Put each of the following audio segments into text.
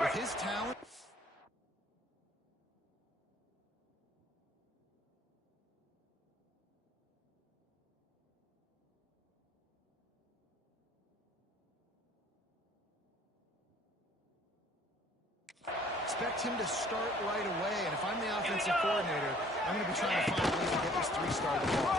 With his talent... Expect him to start right away, and if I'm the offensive coordinator, I'm going to be trying to find ways to get this three-star ball.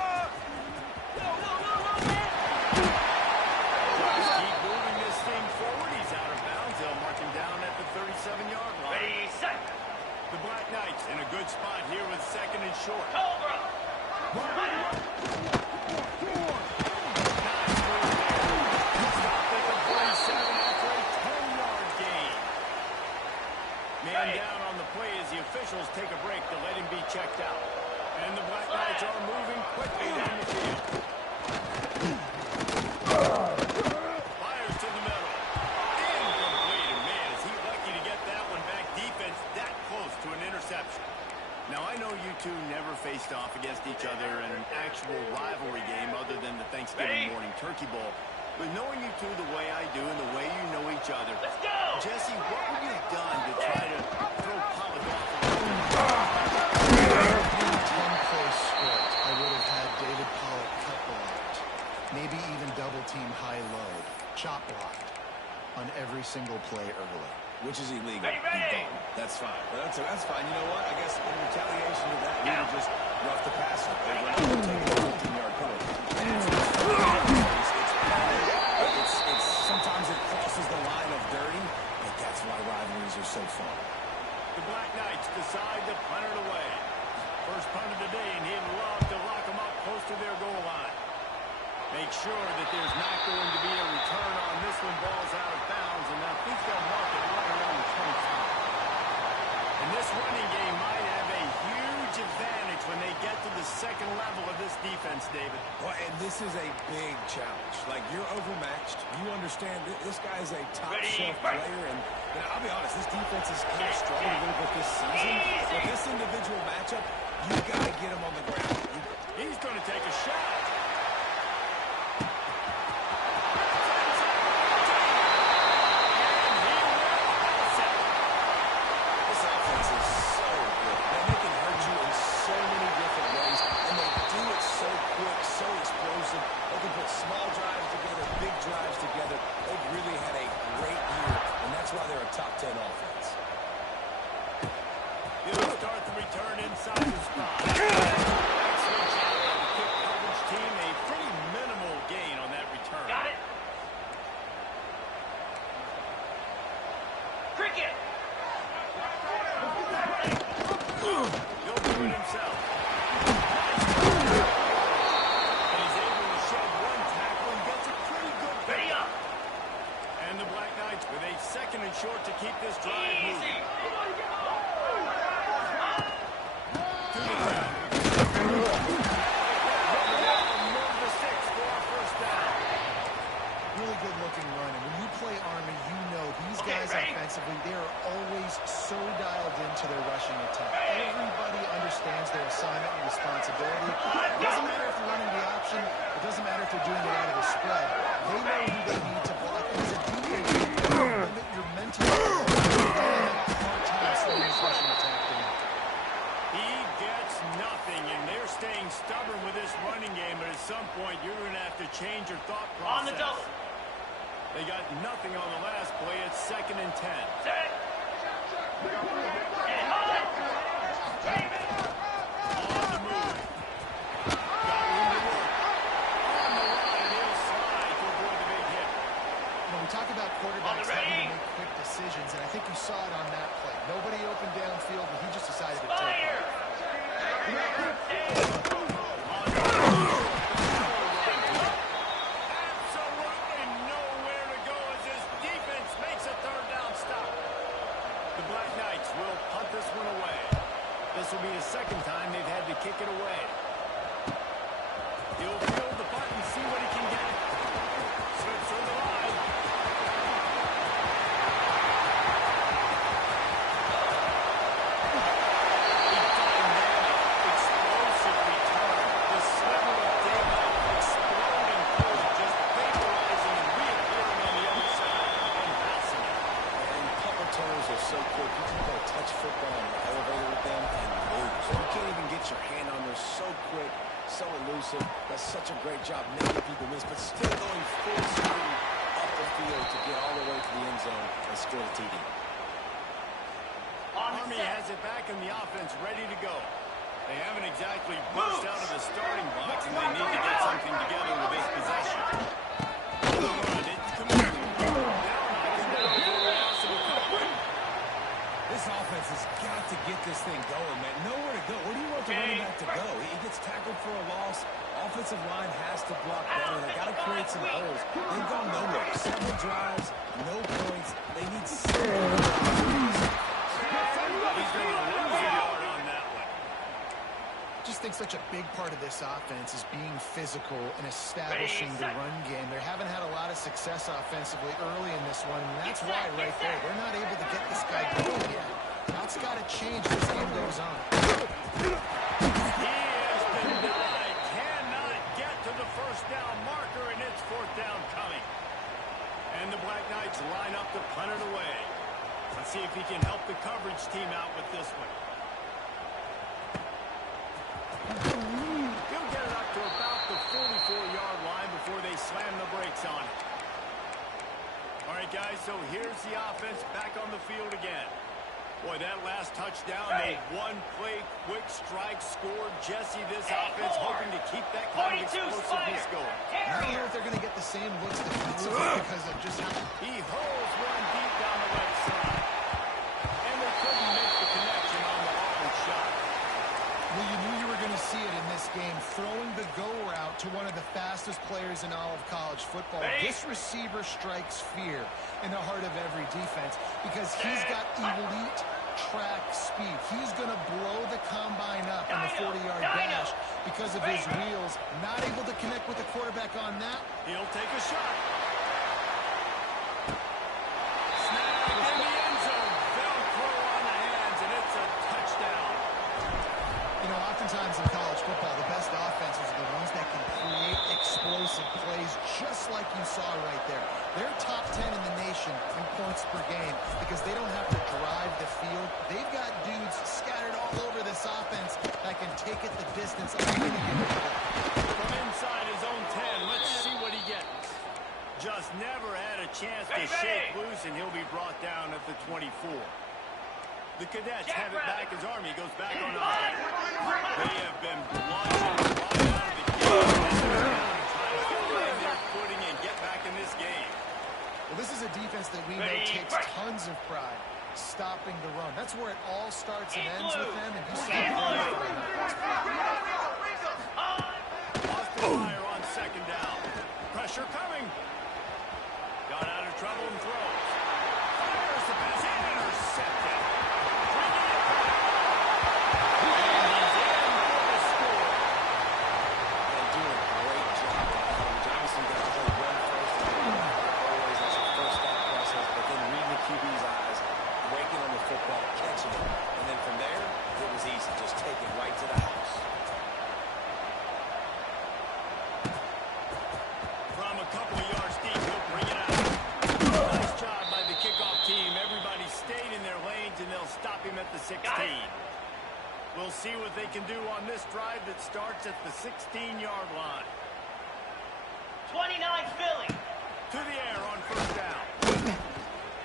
Keep moving this thing forward. He's out of bounds. They'll mark him down at the 37-yard line. Ready, set. The Black Knights in a good spot here with second and short. Cobra. Man down on the play as the officials take a break to let him be checked out. And the Black Knights are moving quickly down the field. Fires to the middle. Incomplete. And man, is he lucky to get that one back. Defense that close to an interception. Now, I know you two never faced off against each other in an actual rivalry game other than the Thanksgiving morning Turkey Bowl. But knowing you two the way I do and the way you know each other, Let's go! Jesse, what would you have done to try to throw Pollard off the In a 10-play script, I would have had David Pollard cut blocked, maybe even double-team high-load, chop blocked on every single play early. Which is illegal. Ready. That's fine. But that's fine. You know what? I guess in retaliation to that, we would just rough the passer. They were not going to take a 15-yard penalty. Sometimes it crosses the line of dirty, but that's why rivalries are so fun. The Black Knights decide to punt it away. First punt of the day, and he'd love to lock them up close to their goal line. Make sure that there's not going to be a return on this one. Ball's out of bounds, and I think they'll mark it right around the 25. And this running game might have a huge advantage when they get to the second level of this defense, David. Well, and this is a big challenge. Like, you're overmatched. You understand this guy is a top-shelf player, and I'll be honest, this defense has kind of struggled a little bit this season. But this individual matchup, you got to get him on the ground. He's going to take a shot. Top 10 offense. He'll start the return inside the spot. Excellent job by the kick coverage team. A pretty minimal gain on that return. Got it. Cricket. He'll do it himself. And he's able to shed one tackle and gets a pretty good pick. Ready up. And the Black Knights with a second and short to keep this drive moving. Really good-looking run, and when you play Army, you know these guys offensively, they are always so dialed into their rushing attack. Everybody understands their assignment and responsibility. It doesn't matter if they're running the option. It doesn't matter if they're doing it out of the spread. They know who they need to block. And as a defense, you limit your mental hard time slowing this rushing attack down. He gets nothing, and they're staying stubborn with this running game, but at some point, you're going to have to change your thought process. On the double. They got nothing on the last play. It's 2nd and 10. Set. And hold it. On the move. Got room to work. On the line, and he'll slide to avoid the big hit. When we talk about quarterbacks having to make quick decisions, and I think you saw it on that play. Nobody opened downfield, but he just decided to take it. Absolutely nowhere to go as this defense makes a third down stop. The Black Knights will punt this one away. This will be the second time they've had to kick it away. He'll field the punt and see what he can get. Slips through the line. Explosive return. The sliver of daylight exploding through, just vaporizing and reappearing on the other side and passing it. And punt returns are get your hand on there so quick, so elusive. Does such a great job making people miss, but still going full speed up the field to get all the way to the end zone and score the TD. Army has it back in the offense, ready to go. They haven't exactly burst out of the starting box, and they need to get something together with this possession. This offense has got to get this thing going, man. Nowhere to go. Where do you want the running back to go? He gets tackled for a loss. Offensive line has to block better. They got to create some holes. They've gone nowhere. Several drives, no points. They need several drives. He's going to lose a yard on that one. I just think such a big part of this offense is being physical and establishing the run game. They haven't had a lot of success offensively early in this one, and that's why right there, they're not able to get this guy going yet. That's got to change as this game goes on. He has been denied. Cannot get to the first down marker, and it's fourth down coming. And the Black Knights line up to punt it away. Let's see if he can help the coverage team out with this one. He'll get it up to about the 44-yard line before they slam the brakes on it. All right, guys, so here's the offense back on the field again. Boy, that last touchdown, a one-play quick strike scored. Jesse, this offense hoping to keep that kind of explosiveness going. I don't know if they're going to get the same looks defensively because of just how... He holds one deep down the left side. And they couldn't make the connection on the long shot. Well, you knew you were going to see it in this game, throwing the go route to one of the fastest players in all of college football. This receiver strikes fear in the heart of every defense because he's got elite track speed. He's going to blow the combine up in the 40-yard dash because of his wheels. Not able to connect with the quarterback on that. He'll take a shot. Snag in the end zone. Velcro on the hands, and it's a touchdown. You know, oftentimes in college football, the best offenses are the ones that can create explosive plays just like you saw right there. They're top 10 in the nation in points per game because they don't have to drive the field. They've got dudes scattered all over this offense that can take it the distance on any given play. From inside his own 10, let's see what he gets. Just never had a chance to shake loose, and he'll be brought down at the 24. The Cadets have it back as Army goes back on offense. They have been bludgeoned right out of the game. Trying to find their footing and get back in this game. Well, this is a defense that we know takes tons of pride stopping the run. That's where it all starts and ends with them, and you saw it. Austin Meyer on second down. Pressure coming. Got out of trouble and throws. Fires the pass and intercepted. QB's eyes, breaking on the football, catching it, and then from there, it was easy, just take it right to the house. From a couple of yards deep, he'll bring it out. Nice job by the kickoff team. Everybody stayed in their lanes, and they'll stop him at the 16. We'll see what they can do on this drive that starts at the 16-yard line. 29 Philly. To the air on first down.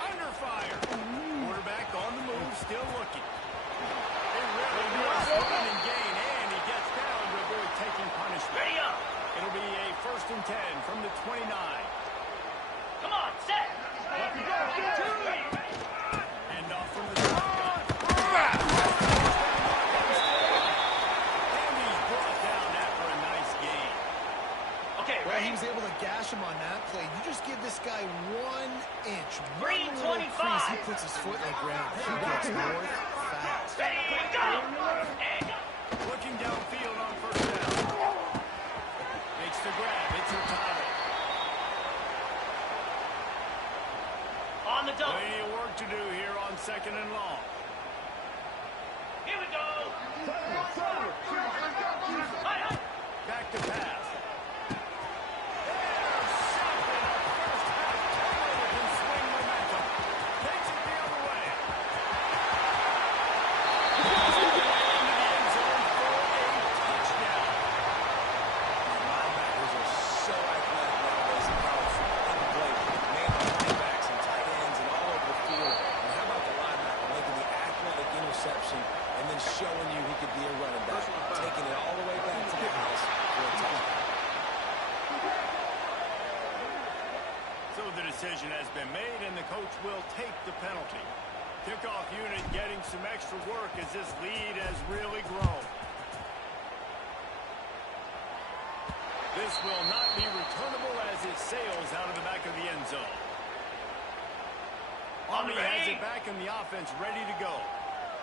Under fire. Quarterback on the move, still looking. It really does run and gain, and he gets down to avoid taking punishment. Ready up. It'll be a 1st and 10 from the 29. Come on, set. Hand off from the shotgun. And he's brought down after a nice gain. Okay, Well, he ready? was able to gash him on that play. You just give this guy 1 inch, Green one little 25. crease. He puts his foot in the ground. He gets north fast. Ready, go. And Looking downfield on first down. Makes the grab. It's Hurtado. on the double. Plenty of work to do here on 2nd and long. Here we go. Back to pass. as this lead has really grown. This will not be returnable as it sails out of the back of the end zone. Army has it back in the offense, ready to go.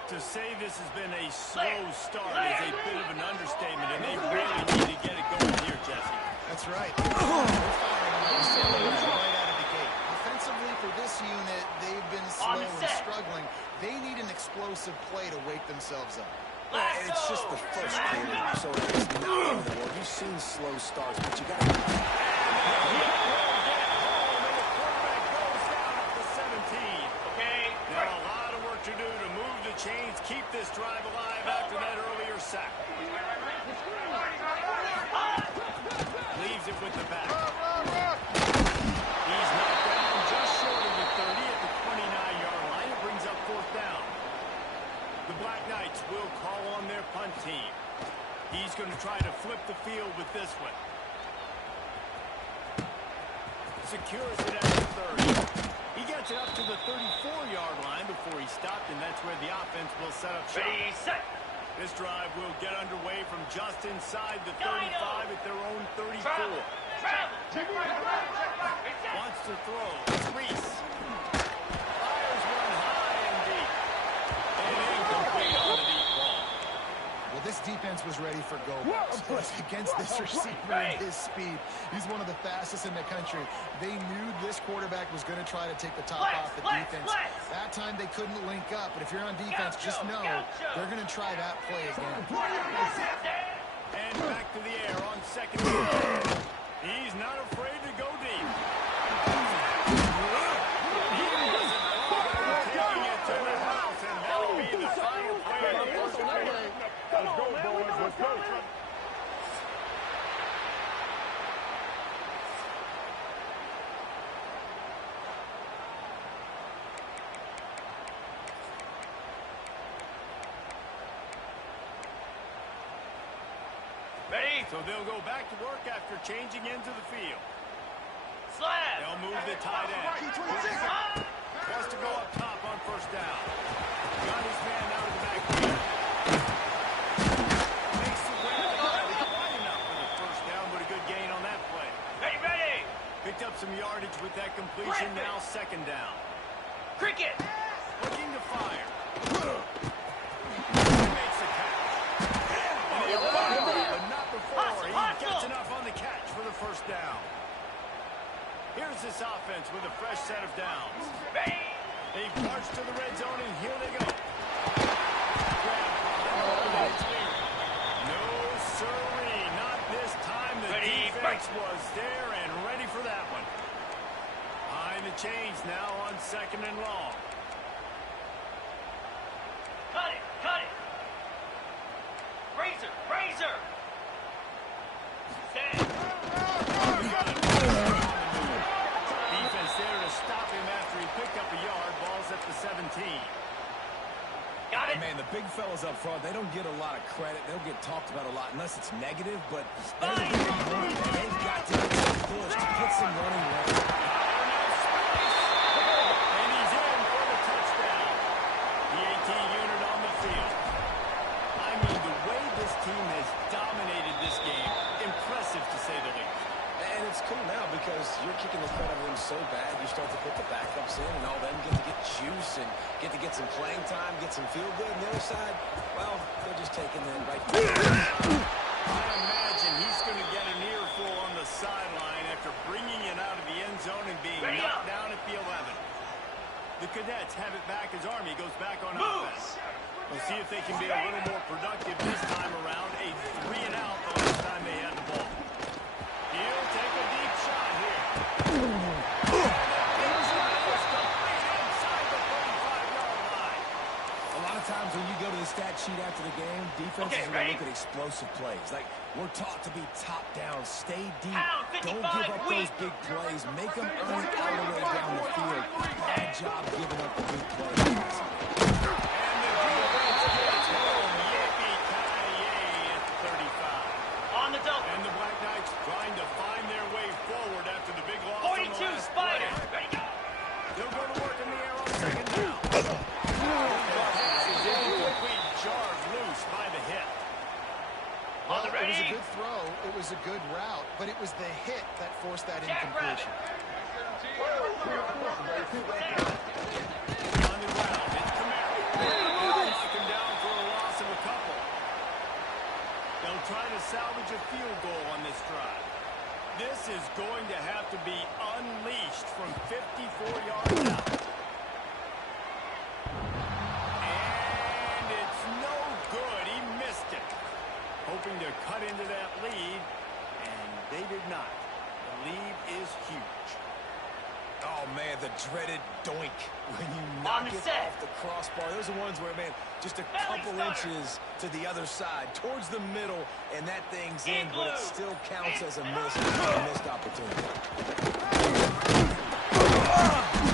To say this has been a slow start is a bit of an understatement, and they really need to get it going here, Jesse. That's right. They're firing on all cylinders right out of the gate. Offensively, for this unit, they've been slow and struggling. They need an explosive play to wake themselves up. And it's just the first quarter, so it's not the end of the world. You've seen slow starts, but you got to... Chains keep this drive alive after that earlier sack. Leaves it with the back. He's knocked down just short of the 30 at the 29-yard line. It brings up fourth down. The Black Knights will call on their punt team. He's going to try to flip the field with this one. Secures it at the 30. He gets it up to the 34-yard line before he stopped, and that's where the offense will set up shop. Ready, set. This drive will get underway from just inside the 35 at their own 34. Wants to throw. Reese. Fires one high and deep. And incomplete on the deep ball. Well, this defense was ready for go-balls. Against this receiver and his speed, he's one of the fastest in the country. They knew this quarterback was going to try to take the top off the defense. That time they couldn't link up, but if you're on defense, just know they're going to try that play again. And back to the air on second down. He's not afraid to go deep. He doesn't bother taking it to the house, and that'll be the final play of the first quarter. Let's go, boys. Let's go. Ready? So they'll go back to work after changing into the field. Slab. They'll move the tight end. Wants to go up top on first down. Got his man out of the backfield. Makes the grab. Not wide enough for the first down, but a good gain on that play. Ready, ready. Picked up some yardage with that completion. Now second down. Cricket. Looking to fire. He makes the catch. And he'll run, but not before. He gets enough on the catch for the first down. Here's this offense with a fresh set of downs. They march to the red zone, and here they go. No, sirree, not this time. The defense was there and ready for that one. Behind the chains now on second and long. Cut it, cut it. Razor, razor. Stand. Defense there to stop him after he picked up a yard. Ball's at the 17. Got it. Man, the big fellas up front, they don't get a lot of credit. They'll get talked about a lot unless it's negative, but they're the big running, and they've got to get some push to get some running ready. And he's in for the touchdown. The 18 unit on the field. I mean, the way this team has dominated this game, impressive to say the least. And it's cool now because you're kicking the crud out of them so bad, you start to put the backups in, and all them get to get juice and get to get some playing time, get some feel good. And the other side, well, they're just taking them right to I imagine he's going to get an earful on the sideline after bringing it out of the end zone and being knocked down at the 11. The Cadets have it back as Army goes back on offense. We'll see if they can be a little more productive this time around. A 3-and-out the last time they had the ball. He'll take a deep shot here. Inside the 35-yard line. A lot of times when you go to the stat sheet after the game, defenses are going to look at explosive plays. Like, we're taught to be top down, stay deep, don't give up those big plays, make them earn it all the way down the field. Bad job giving up the big plays. And the Black Knights trying to find their way forward after the big loss. 42 Spider. Ready, go. They'll go to work in the air on second down. The pass is incomplete it was a good throw. It was a good route, but it was the hit that forced that incompletion. On the ground, it's Kamara. They'll knock him down for a loss of a couple. They'll try to salvage a field goal on this drive. This is going to have to be unleashed from 54 yards out. And it's no good. He missed it. Hoping to cut into that lead, and they did not. The lead is huge. Oh, man, the dreaded doink when you knock it off the crossbar. Those are ones where, man, just a couple inches to the other side, towards the middle, and that thing's in, but it still counts as a missed opportunity.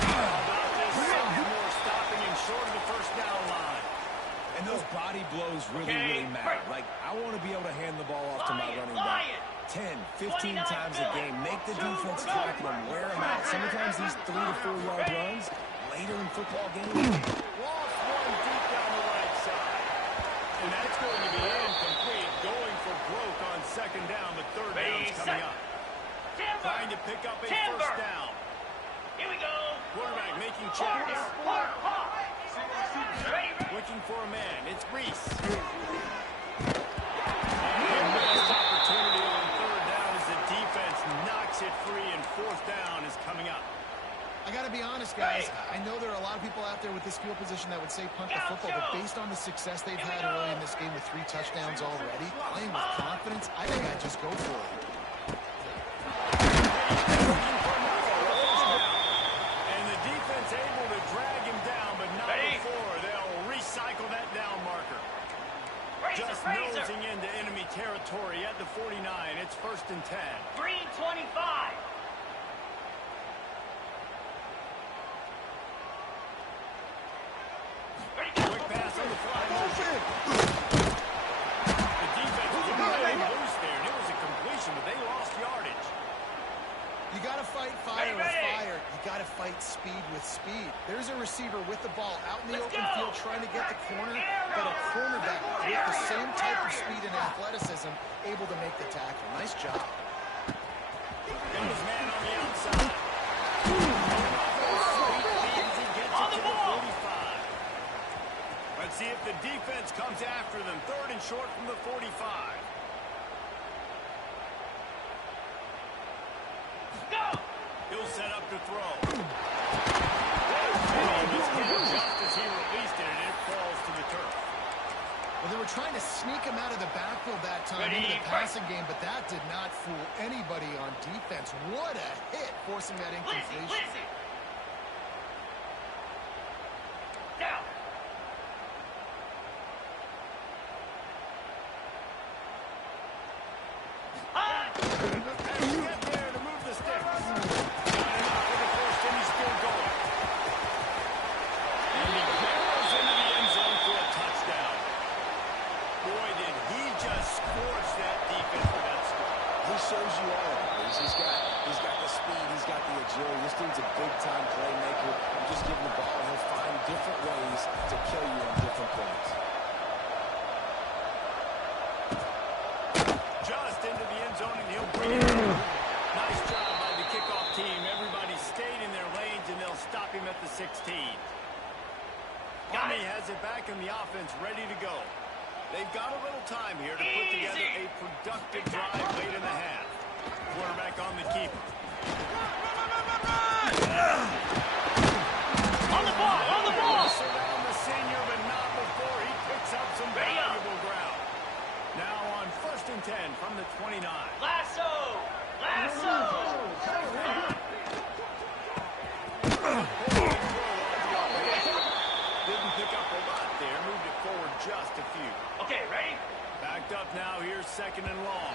How about this? More stopping him short of the first down line. And those body blows really matter. Like, I want to be able to hand the ball off to my running back 10, 15 times a game. Make the defense tackle them, wear them out. Sometimes these 3 to 4 yard runs later in football games. Lost one deep down the right side. And that's going to be incomplete. Going for broke on second down, but third down's coming up. Trying to pick up a first down. Here we go. Quarterback making checks. Looking for a man. It's Reese. And best opportunity on third down as the defense knocks it free, and fourth down is coming up. I got to be honest, guys. I know there are a lot of people out there with this field position that would say punt the football, but based on the success they've had early in this game with 3 touchdowns already, playing with confidence, I think I'd just go for it. And the defense able to drag him down, but not before they'll recycle that down marker. Just nosing into enemy territory at the 49. It's 1st and 10. 3:25. Quick pass on the fly motion. The defense was letting loose there, and it was a completion, but they lost yardage. You got to fight fire with fire. You got to fight speed with speed. There's a receiver with the ball out in the open field trying to get the corner, but a cornerback with the same type of speed and athleticism able to make the tackle. Nice job. Got his man on the outside. He gets it to the 45. Let's see if the defense comes after them. 3rd and short from the 45. He'll set up to throw. Just as he released it, and it falls to the turf. Well, they were trying to sneak him out of the backfield that time into the passing game, but that did not fool anybody on defense. What a hit, forcing that incompletion. Down. Get there to move the sticks. Not enough for the first, and he's still going. And he barrels into the end zone for a touchdown. Boy, did he just scorch that defense with that score. He shows you all of it. He's got the speed. He's got the agility. This dude's a big-time playmaker. You just give him the ball, and he'll find different ways to kill you on different plays. Just into the end zone, and he'll bring it in. Nice job by the kickoff team. Everybody stayed in their lanes, and they'll stop him at the 16. Army has it back in the offense, ready to go. They've got a little time here to put together a productive drive late in the half. Quarterback on the keeper. On the ball. Around the senior, but not before he picks up some valuable ground. Now on 1st and 10 from the 29. Lasso. Didn't pick up a lot there. Moved it forward just a few. Okay, ready? Backed up now. Here's 2nd and long.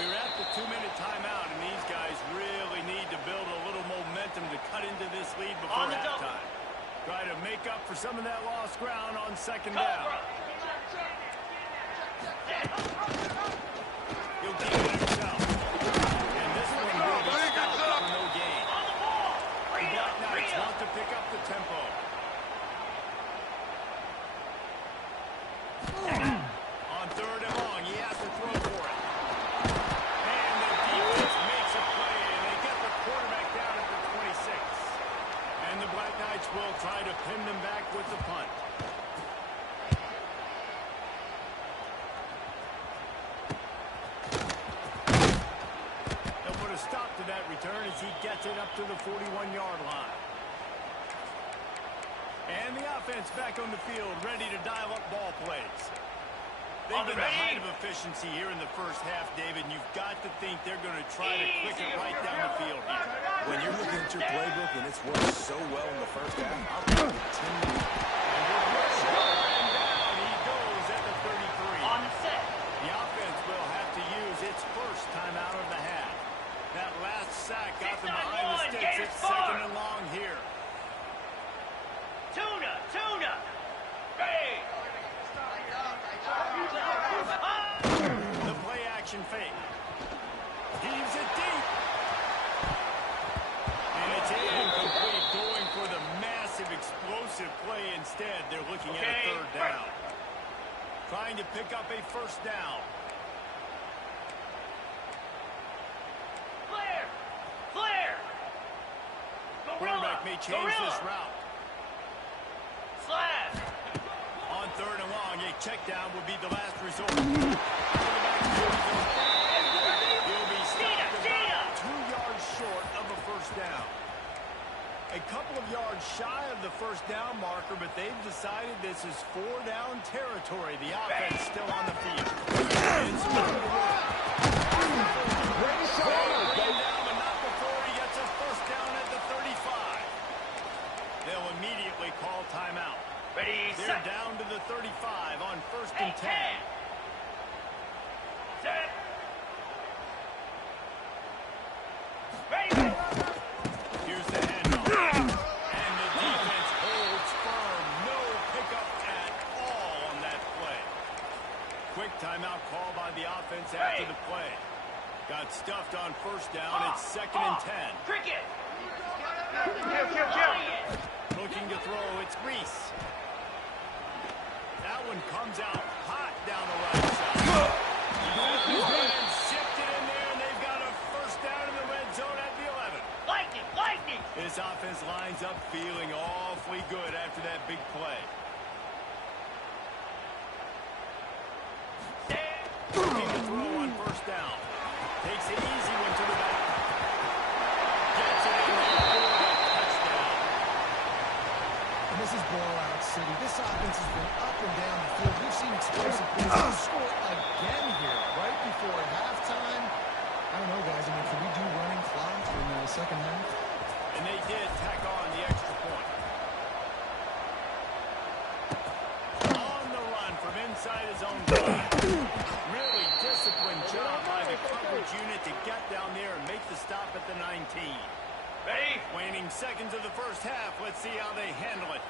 We're at the 2-minute timeout, and these guys really need to build a little momentum to cut into this lead before halftime. Try to make up for some of that lost ground on 2nd down. He'll keep it himself. And this one will be stopped for no gain. The Black Knights want to pick up the tempo. On 3rd and long, he has to throw for it. that return as he gets it up to the 41-yard line. And the offense back on the field, ready to dial up ball plays. They've been the height of efficiency here in the first half, David, and you've got to think they're going to try to click it right down the field here. When you're looking at your playbook and it's worked so well in the first half, I'll continue. And with pressure, and down he goes at the 33. On set. The offense will have to use its first time out of the half. That last sack got them behind the sticks. It's second and long here. Tuna. Ready. The play action fake. Heaves it deep. And it's incomplete, going for the massive explosive play instead. They're looking at a third down. Trying to pick up a first down. Flare. Quarterback may change this route. Slash. On third and long, a check down would be the last resort. He'll be stopped about 2 yards short of a first down. A couple of yards shy of the first down marker, but they've decided this is 4-down territory. The offense still on the field. It's down, but not before he gets a first down at the 35. They'll immediately call timeout. Ready, They're set. down to the 35 on first and 10. Set. Ready. Here's the handoff. And the defense holds firm. No pickup at all on that play. Quick timeout call by the offense after the play. Got stuffed on first down. It's second and 10. Cricket. Looking to throw. It's Reese. That one comes out hot down the right side. And shifted in there, and they've got a first down in the red zone at the 11. Lightning. This offense lines up feeling awfully good after that big play. Looking to throw on first down. Takes an easy one to the back. Gets it in there for a touchdown. And this is blowout city. This offense has been up and down the field. We've seen explosive plays. Score again here, right before halftime. I don't know, guys. I mean, can we do running clock in the second half? And they did tack on the extra point. On the run from inside his own goal. Really disciplined job by the coverage unit to get down there and make the stop at the 19. Ready. Waning seconds of the first half. Let's see how they handle it.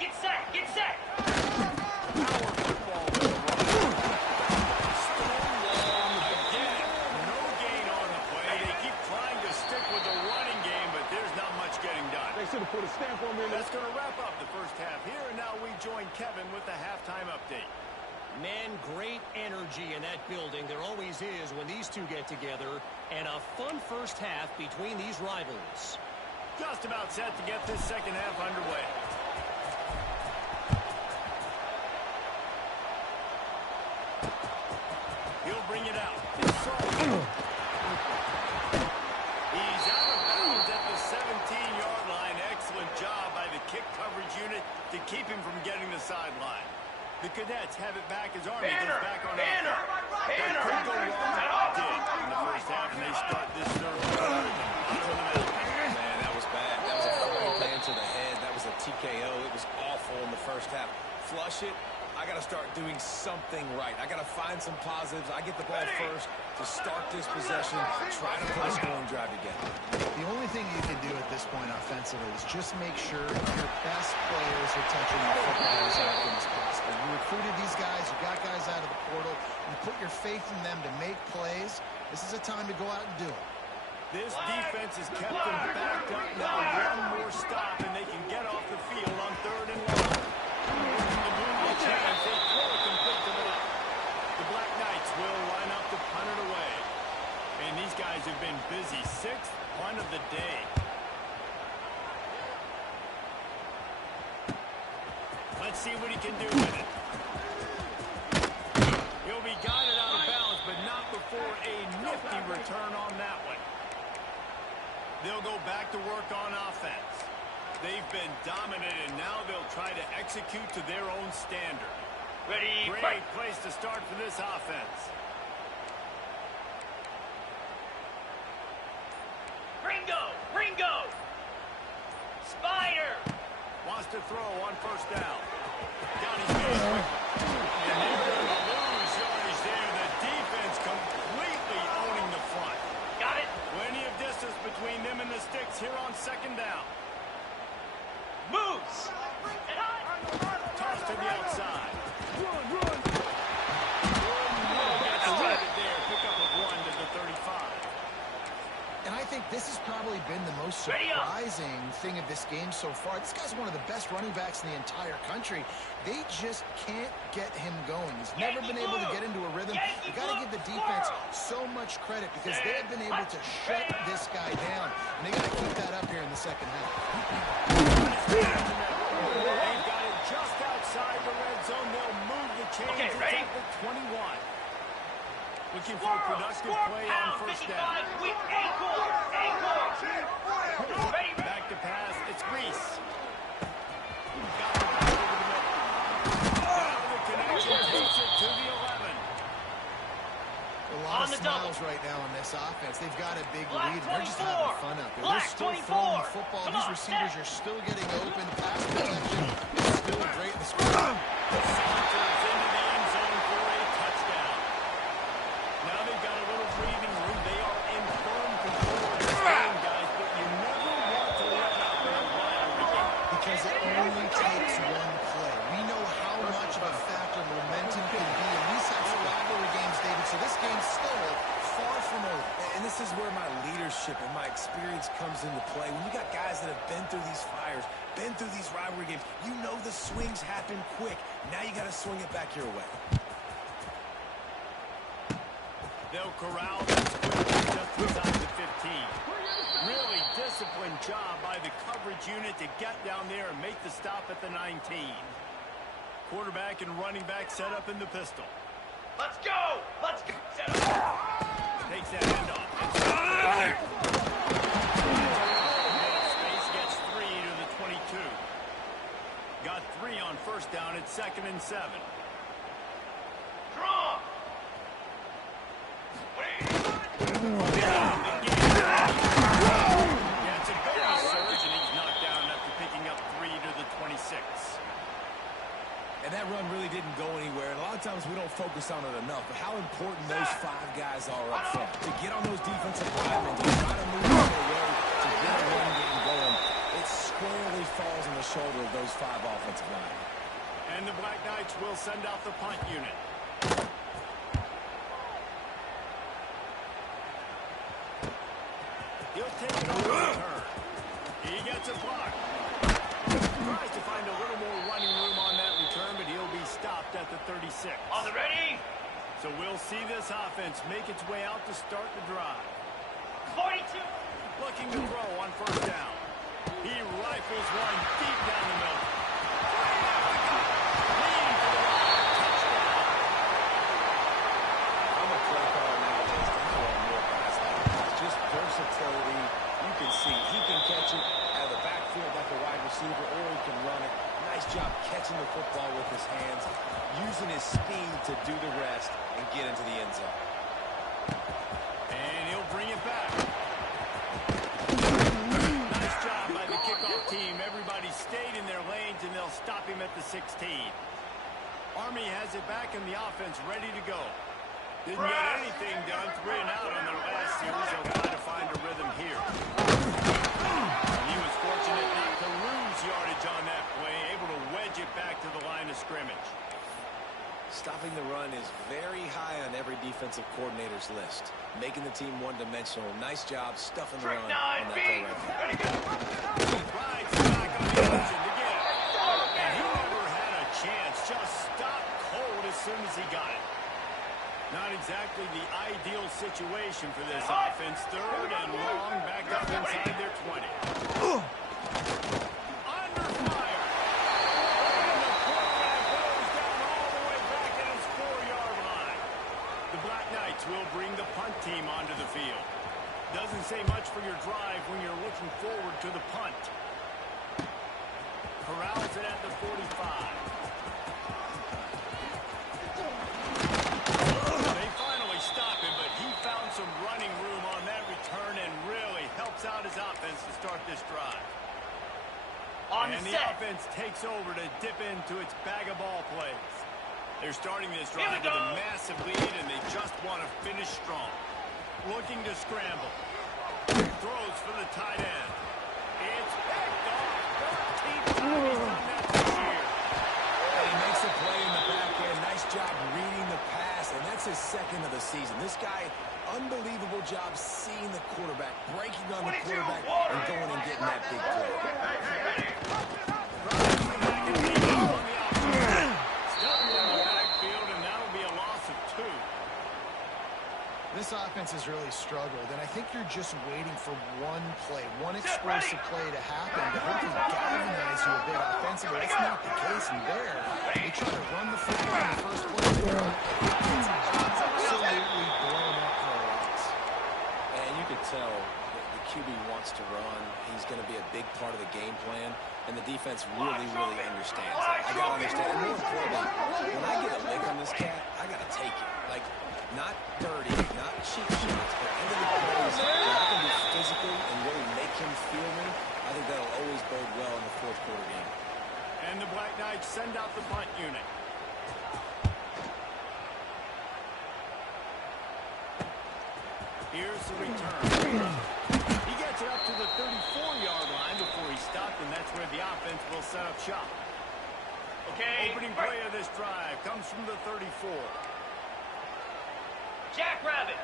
Get set. Power football with a run. Stonewall again. No gain on the play. They keep trying to stick with the running game, but there's not much getting done. They should have put a stamp on me. That's going to wrap up the first half here, and now we join Kevin with the halftime update. Man, great energy in that building. There always is when these two get together, and a fun first half between these rivals. Just about set to get this second half underway. He'll bring it out. It's Saul. He's out of bounds at the 17-yard line. Excellent job by the kick coverage unit to keep him from getting the sideline. The Cadets have it back as Army goes back on offense. That could go wrong. Did in the first half, and they start this third quarter. Man, that was bad. That was a flying pan to the head. That was a TKO. It was awful in the first half. Flush it. I got to start doing something right. I got to find some positives. I get the ball first to start this possession, try to put a scoring drive together. The only thing you can do at this point offensively is just make sure your best players are touching the football as often as possible. You recruited these guys, you got guys out of the portal, you put your faith in them to make plays. This is a time to go out and do it. This defense has kept them backed up now. One more stop, and they can get off the field on third and long. Chance, they throw it complete to the left. The Black Knights will line up to punt it away. And these guys have been busy. Sixth punt of the day. Let's see what he can do with it. He'll be guided out of bounds, but not before a nifty hefty return on that one. They'll go back to work on offense. They've been dominant, and now they'll try to execute to their own standard. Ready, Great place to start for this offense. Ringo! Spider! Wants to throw on first down. Down his feet quickly. And they're going to lose yardage there. The defense completely owning the front. Got it. Plenty of distance between them and the sticks here on second down. Moves. And Toss to the outside. Run! Gets started there. Pick up of 1 to the 35. And I think this has probably been the most Ready up. surprising thing of this game so far. This guy's one of the best running backs in the entire country. They just can't get him going. He's never been able to get into a rhythm. You got to give the defense so much credit because they have been able to shut this guy down. And they got to keep that up here in the second half. They've got it just outside the red zone. They'll move the chains. Okay, It's ready? at the 21. Looking for a productive play on first down. With ankle. Ready. Back to pass. It's Reese. Got the back over the middle. Now the connection takes it to the 11. A lot On of the double. smiles right now in this offense. They've got a big Black lead. They're just 24. having fun out there. Black They're still 24. throwing the football. Come These on, receivers set. are still getting open. Pass protection is still great in the score. Saunters into the end zone for a touchdown. Now they've got a little breathing room. They are in firm control of this game, guys, but you never want to let out their rivalry. Because it only takes one play. We know how much of a factor momentum can be in these types of rivalry games, David. So this game's still far from over. And this is where my leadership and my experience comes into play. When you got guys that have been through these fires, been through these rivalry games, you know the swings happen quick. Now you got to swing it back your way. They'll corral this quickly just inside the 15. Really disciplined job by the coverage unit to get down there and make the stop at the 19. Quarterback and running back set up in the pistol. Let's go. Set up. Takes that handoff. Space gets 3 to the 22. Got 3 on first down at 2nd and 7. Draw. Gets a big surge, and he's knocked down after picking up 3 to the 26. And that run really didn't go anywhere. And a lot of times we don't focus on it enough, but how important those 5 guys are up front. To get on those defensive linemen, to try to move out of the way, to get a run game going, it squarely falls on the shoulder of those 5 offensive linemen. And the Black Knights will send out the punt unit. He'll take it on the return. He gets a block. Tries to find a little more running room on that return, but he'll be stopped at the 36. On the ready. So we'll see this offense make its way out to start the drive. 42. Looking to throw on first down. He rifles one deep down the middle. Leading for the touchdown. I'm a play caller nowadays. I want more guys like this. Just versatility. You can see he can catch it out of the backfield like a wide receiver, or he can run it. Nice job catching the football with his hands, using his speed to do the rest and get into the end zone. And he'll bring it back. Nice job by the kickoff team. Everybody stayed in their lanes, and they'll stop him at the 16. Army has it back in the offense, ready to go. Didn't get anything done, 3 and out on their last series. They'll try to find a rhythm here. He was fortunate not to lose yardage on that play, able to wedge it back to the line of scrimmage. Stopping the run is very high on every defensive coordinator's list. Making the team one-dimensional. Nice job stuffing the run on that play right there. Rides back on the option again. And he never had a chance. Just stopped cold as soon as he got it. Not exactly the ideal situation for this offense. 3rd and long, back up inside their 20. Under fire. And the quarterback goes down all the way back at his 4-yard line. The Black Knights will bring the punt team onto the field. Doesn't say much for your drive when you're looking forward to the punt. Corrals it at the 45. They finally stop him, but he found some running room on that return and really helps out his offense to start this drive. And the offense takes over to dip into its bag of ball plays. They're starting this drive with a massive lead, and they just want to finish strong. Looking to scramble. Throws for the tight end. It's picked off. 13th time he's done that this year. And he makes a play in the back end. Nice job reading the pass, and that's his second of the season. This guy, unbelievable job seeing the quarterback, breaking on the quarterback, and going and getting that big play. This offense has really struggled, and I think you're just waiting for one play, one explosive play to happen to hopefully galvanize you a bit offensively. That's not the case in there. They try to run the football in the first place. It's absolutely blown up for us. And you could tell the QB wants to run. He's going to be a big part of the game plan, and the defense really, really understands that. I got to understand. And more importantly, when I get a lick on this cat, I got to take it. Like, not dirty, not cheap shots, but end of the plays, if I can be physical and really make him feel me, I think that'll always bode well in the fourth quarter game. And the Black Knights send out the punt unit. Here's the return. He gets it up to the 34-yard line before he stopped, and that's where the offense will set up shop. Okay. Opening play of this drive comes from the 34. Jackrabbit.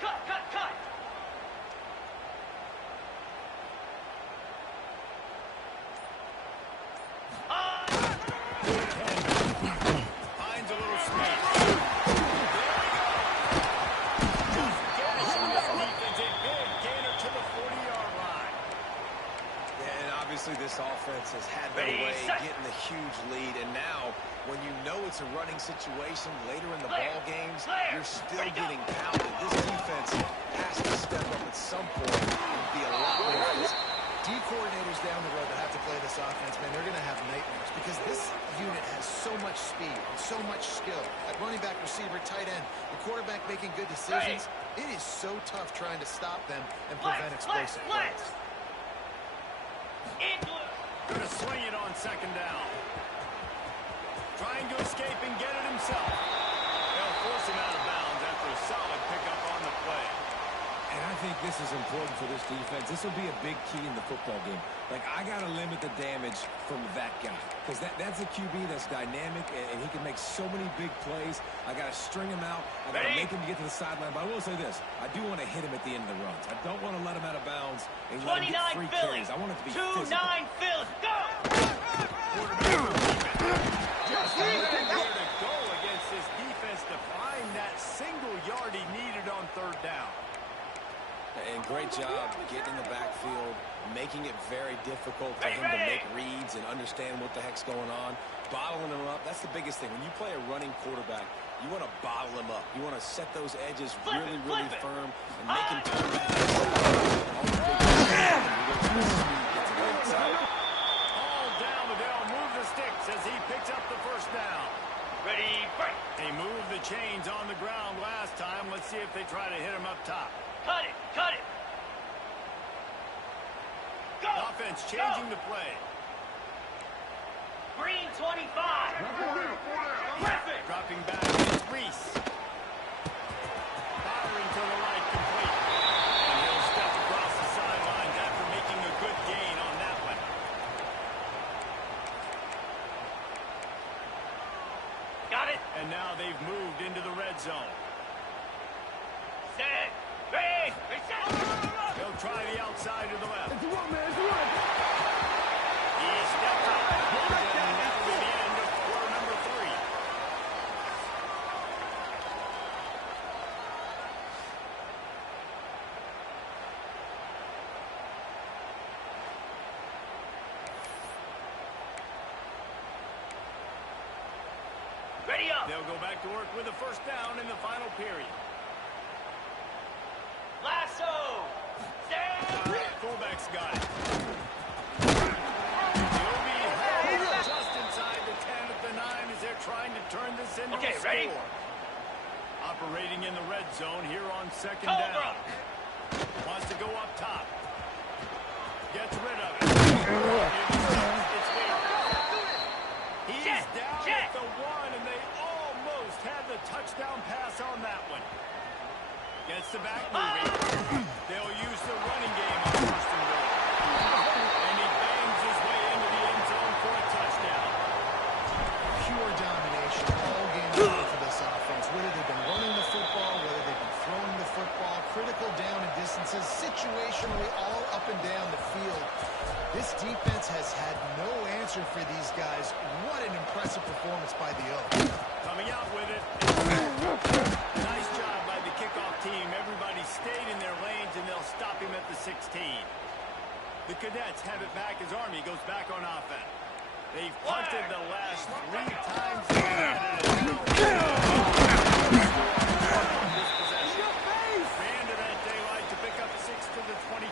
Cut, cut, cut. Finds a little space. Just gashing this defense. A big gainer to the 40-yard line. Yeah, and obviously this offense has had their way getting the huge lead, and now when you know it's a running situation later in the ball games, you're still getting pounded. This defense has to step up at some point and be a lot more physical. D coordinators down the road that have to play this offense, man, they're going to have nightmares because this unit has so much speed and so much skill. At running back, receiver, tight end, the quarterback making good decisions. It is so tough trying to stop them and prevent explosive plays. Going to swing it on second down. Trying to escape and get it himself. They'll force him out of bounds after a solid pickup on the play. And I think this is important for this defense. This will be a big key in the football game. Like, I got to limit the damage from that guy. Because that's a QB that's dynamic, and he can make so many big plays. I got to string him out. I got to make him get to the sideline. But I will say this. I do want to hit him at the end of the runs. I don't want to let him out of bounds and let him get free carries. I want it to be physical. 2-9 Philly. Go! Just where to go against this defense to find that single yard he needed on third down. And great job getting in the backfield, making it very difficult for him to make reads and understand what the heck's going on. Bottling him up, that's the biggest thing. When you play a running quarterback, you want to bottle him up. You want to set those edges really, really firm and make him turn that. All down, but they'll move the sticks as he picks up the first down. Ready, break. They moved the chains on the ground last time. Let's see if they try to hit him up top. Cut it, cut it. Go. Offense changing the play. Green 25. Griffin. Dropping back is Reese. Firing to the right, complete. And he'll step across the sidelines after making a good gain on that one. Got it. And now they've moved into the red zone. Set. Ready. Reset. They'll try the outside to the left. It's a run, man. It's a run. He steps up. And that'll be the end of quarter number 3. Ready up. They'll go back to work with a first down in the final period. Lasso. Fullback's got it. He'll be held just inside the 10 at the 9 as they're trying to turn this into a score. Ready? Operating in the red zone here on second down. Wants to go up top. Gets rid of it. It's fair. He's down at the 1, and they almost had the touchdown pass on that one. Gets the back moving. They'll use the running game on first and goal. And he bangs his way into the end zone for a touchdown. Pure domination all game long for this offense. Whether they've been running the football, whether they've been throwing the football, critical down and distances, situationally all up and down the field. This defense has had no answer for these guys. What an impressive performance by the Oaks. Coming out with it. Nice job by the kickoff team. Everybody stayed in their lanes, and they'll stop him at the 16. The Cadets have it back as Army goes back on offense. They've punted the last 3 times. Ran to that daylight to pick up 6 to the 22.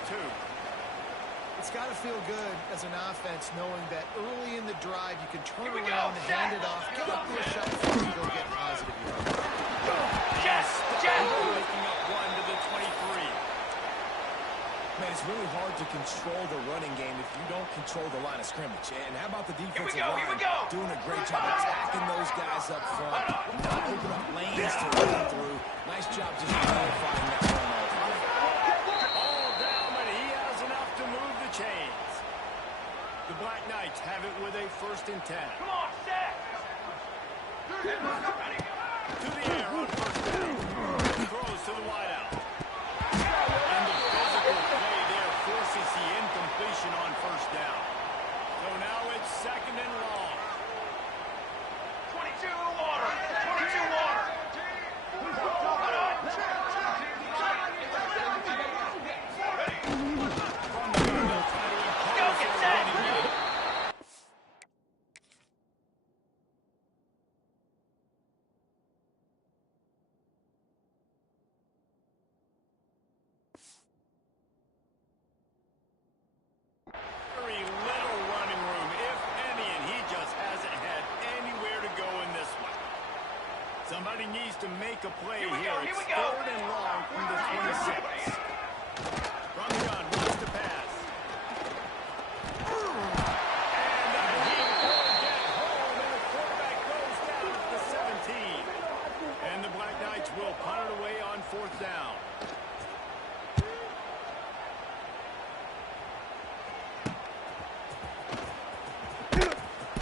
It's got to feel good as an offense knowing that early in the drive you can turn around and hand it off, get up there, shut the and go get positive yards. Picking up 1 to the 23. Man, it's really hard to control the running game if you don't control the line of scrimmage. And how about the defensive line doing a great job attacking those guys up front, not opening up lanes to run through. Nice job just qualifying that run all the way. All down, but he has enough to move the chains. The Black Knights have it with a first and 10. Come on, set. To the air on first down. Throws to the wideout. And the physical play there forces the incompletion on first down. So now it's second and long. 22 water. 22 water. Go get set. Very little running room, if any, and he just hasn't had anywhere to go in this one. Somebody needs to make a play here. It's third and long from the 26. From the gun, wants to pass. And he will get home, and the quarterback goes down at the 17. And the Black Knights will punt it away on fourth down.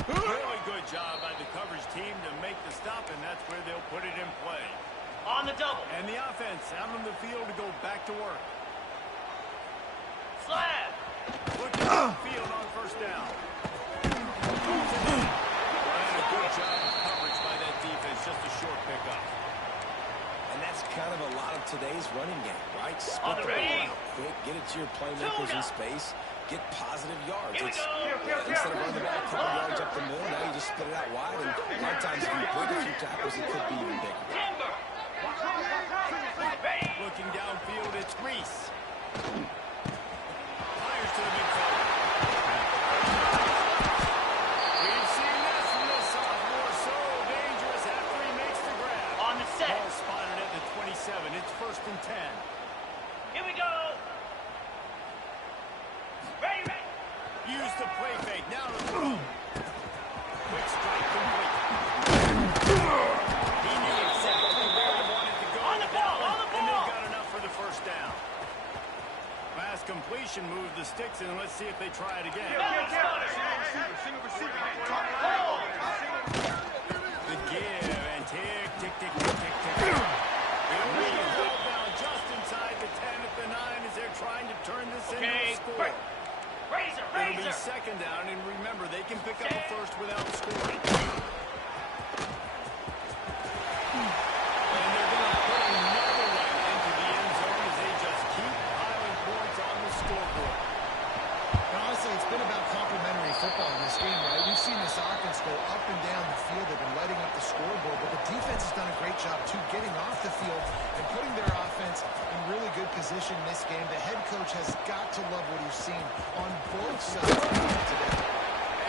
Really good job by the coverage team to make the stop, and that's where they'll put it in play. On the double. And the offense out on the field to go back to work. Slab. Looking field on first down. And a good job of coverage by that defense, just a short pickup. And that's kind of a lot of today's running game, right? Split On the the ready. ball out quick, get it to your playmakers in space, get positive yards. Here we It's, go. instead of running the ball a couple yards up the middle, now you just spit it out wide, and a lot of times if you break a few tackles, it could be even bigger. Timber. Ready. Looking downfield, it's Reese. Fires to the midfield. We've seen this from the sophomore, so dangerous after he makes the grab. On the set. Ball spotted at the 27. It's first and 10. Here we go. Ready, ready. Use the play fake. Now to throw. Quick strike complete. He knew exactly where he wanted to go. On the ball, on the And ball. they've got enough for the first down. Pass completion, move the sticks, and let's see if they try it again. The give and tick, tick, tick, tick, tick, tick. It'll be held down just inside the 10 at the 9 as they're trying to turn this into a score. Razor, It'll be razor. second down, and remember, they can pick up the first without scoring. great job, too, getting off the field and putting their offense in really good position in this game. The head coach has got to love what he's seen on both sides of the ball today.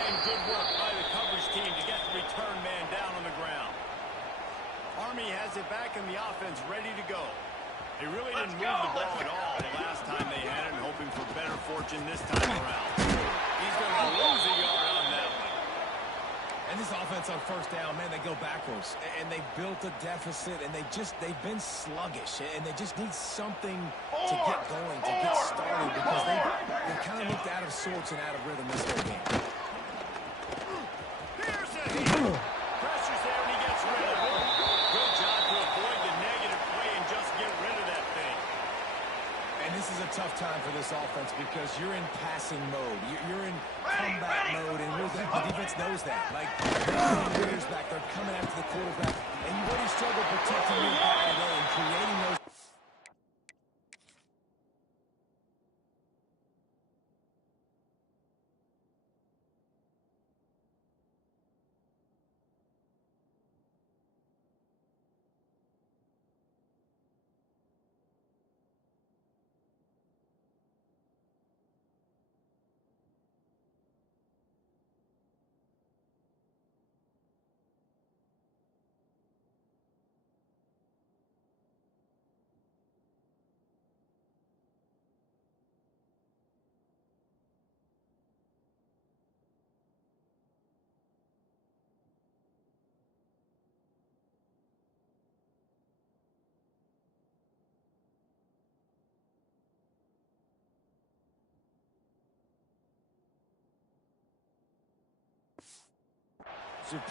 And good work by the coverage team to get the return man down on the ground. Army has it back in the offense, ready to go. They really didn't move the ball at all the last time they had it, hoping for better fortune this time around. He's going to lose a yard on that one. And this offense on first down, man, they go backwards. And they built a deficit, and they've been sluggish. And they just need something to get going, to get started, because they kind of looked out of sorts and out of rhythm this whole game. Pressure's there, and he gets rid of it. Good job to avoid the negative play and just get rid of that thing. And this is a tough time for this offense because you're in passing mode. You're in comeback mode, and the defense knows that. Like, they're years back, they're coming after the quarterback, and you really struggle protecting your guy today and creating those.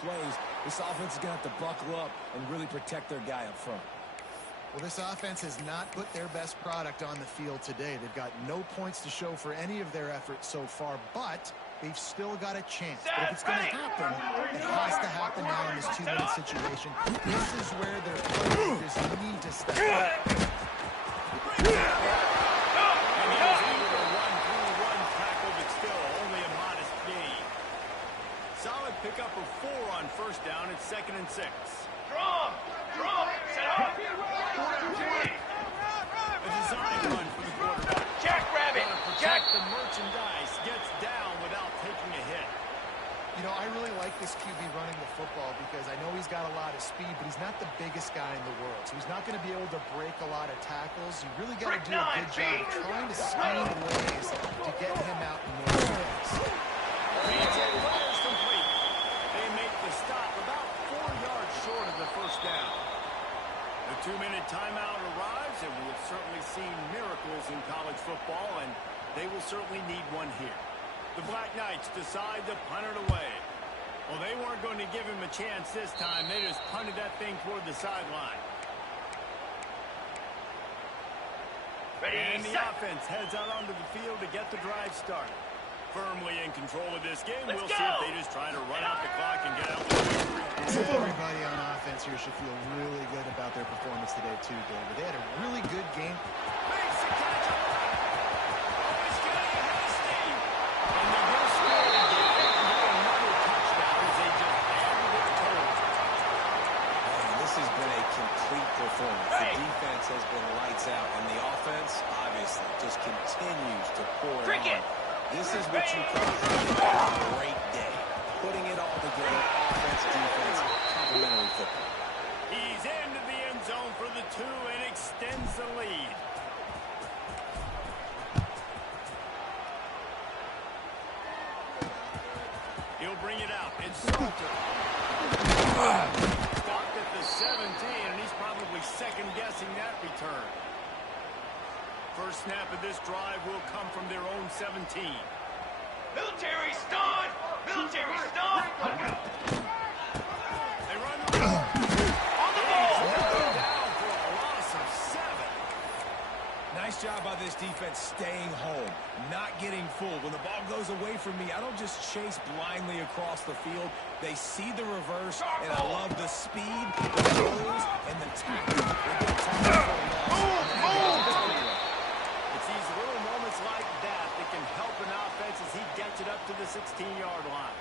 Plays, this offense is going to have to buckle up and really protect their guy up front. Well, this offense has not put their best product on the field today. They've got no points to show for any of their efforts so far, but they've still got a chance. But if it's going to happen, it has to happen now in this two-minute situation. This is where their playmakers need to step up. Pick up a 4 on first down. It's 2nd and 6. Strong, set up. A design run for the quarterback. Jackrabbit, protect the merchandise. Gets down without taking a hit. You know, I really like this QB running the football because I know he's got a lot of speed, but he's not the biggest guy in the world. So he's not going to be able to break a lot of tackles. You really got to do a good job of trying to scheme ways to get him out in those ways. Stop about 4 yards short of the first down. The 2-minute timeout arrives, and we have certainly seen miracles in college football, and they will certainly need one here. The Black Knights decide to punt it away. Well, they weren't going to give him a chance this time. They just punted that thing toward the sideline. And the offense heads out onto the field to get the drive started. Firmly in control of this game. We'll see if they just try to run out the clock and get out with the victory. Everybody on offense here should feel really good about their performance today, too, David. They had a really good game. Makes the catch up. Oh, he's getting ahead of steam. And they go score again. Another touchdown as they just added their total. This has been a complete performance. The defense has been lights out, and the offense, obviously, just continues to pour it on. This is what you call a great day. Putting it all together, offense, defense, complementary football. He's into the end zone for the 2 and extends the lead. He'll bring it out. It's Salter. Stopped at the 17, and he's probably second-guessing that return. First snap of this drive will come from their own 17. Military stun! Military stun! They run the on the ball! Down for a loss of 7. Nice job by this defense staying home, not getting fooled. When the ball goes away from me, I don't just chase blindly across the field. They see the reverse, and I love the speed, the throws, and the tackle. It's these little moments like that that can help an offense as he gets it up to the 16-yard line.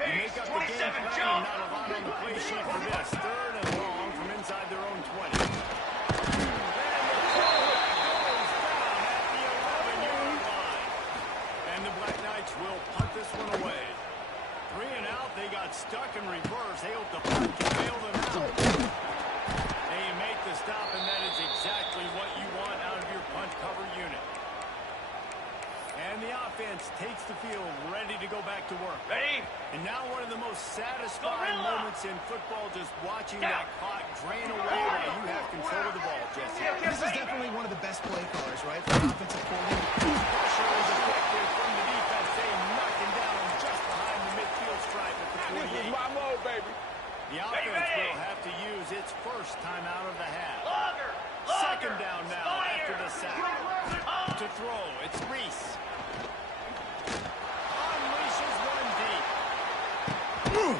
You make up the game plan, not a lot on the play sheet for this. 3rd and long clock drain away while you have control of the ball, Jesse. This is definitely one of the best play callers, right, for an offensive coordinator. Pressure is effective from the defense. They knock him down just behind the midfield stripe at the 48. This is my mode, baby. The offense will have to use its first timeout of the half. Second down now after the sack. To throw, it's Reese. Unleashes one deep. And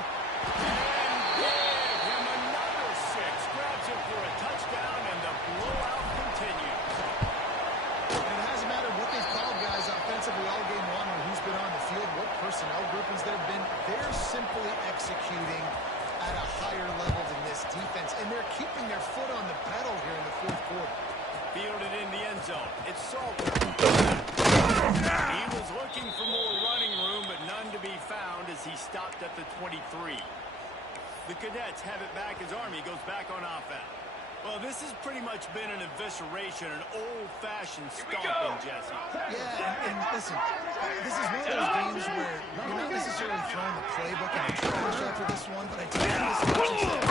give him another 6. Grabs him for a touchdown, and the blowout continues. And it hasn't mattered what they've called guys offensively all game long or who's been on the field, what personnel groupings there have been. They're simply executing at a higher level than this defense, and they're keeping their foot on the pedal here in the fourth quarter. Fielded in the end zone. It's Salter. He was looking for more running room, but none to be found as he stopped at the 23. The Cadets have it back as Army goes back on offense. Well, this has pretty much been an evisceration, an old-fashioned stomping, Jesse. Yeah, and listen, this is one of those games where you're not necessarily throwing the playbook in the trash after this one, but I tell you this coaching staff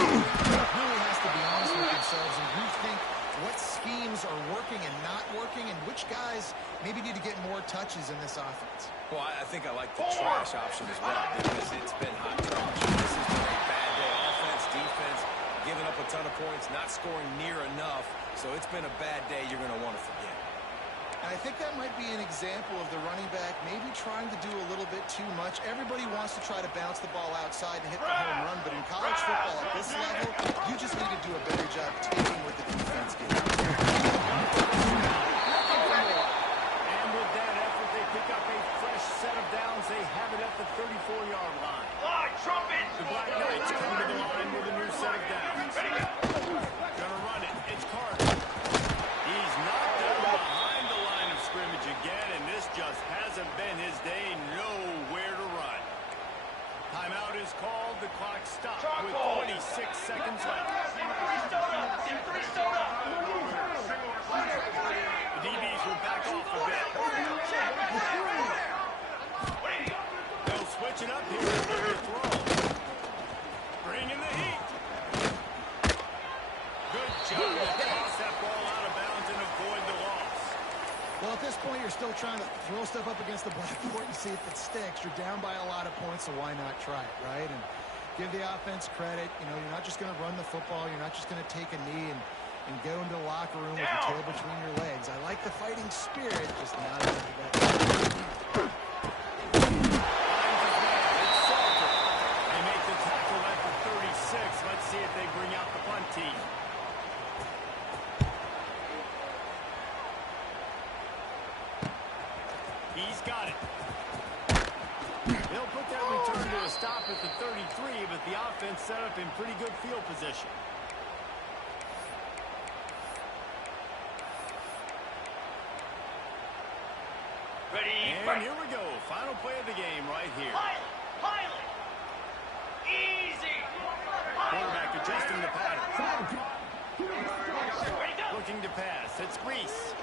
really has to be honest with themselves and rethink what schemes are working and not working and which guys maybe need to get more touches in this offense. Well, I think I like the trash option as well because it's been hot trash. This has been a bad day. Offense, defense, giving up a ton of points, not scoring near enough. So it's been a bad day you're going to want to forget. And I think that might be an example of the running back maybe trying to do a little bit too much. Everybody wants to try to bounce the ball outside and hit the home run, but in college football at this level, you just need to do a better job taking what the defense gives you. And with that effort, they pick up a fresh set of downs. They have it at the 34-yard line. Trumpet! The Black Knights come to the line with a new set of downs. Gonna run it. It's Carter. He's knocked down behind the line of scrimmage again, and this just hasn't been his day. Nowhere to run. Timeout is called. The clock stopped with 26 seconds left. The DBs will back off a bit. They'll switch it up here for the throw. Bring in the heat. Good job to toss that ball out of bounds and avoid the loss. Well, at this point, you're still trying to throw stuff up against the blackboard and see if it sticks. You're down by a lot of points, so why not try it, right? And give the offense credit. You know, you're not just going to run the football. You're not just going to take a knee and go into the locker room with your tail between your legs. I like the fighting spirit, just not into that. They make the tackle at the 36. Let's see if they bring out the punt team. He's got it. They'll put that return to a stop at the 33, but the offense set up in pretty good field position. And here we go. Final play of the game right here. Pilot! Easy! Quarterback adjusting the pattern. Looking to pass. It's Reese.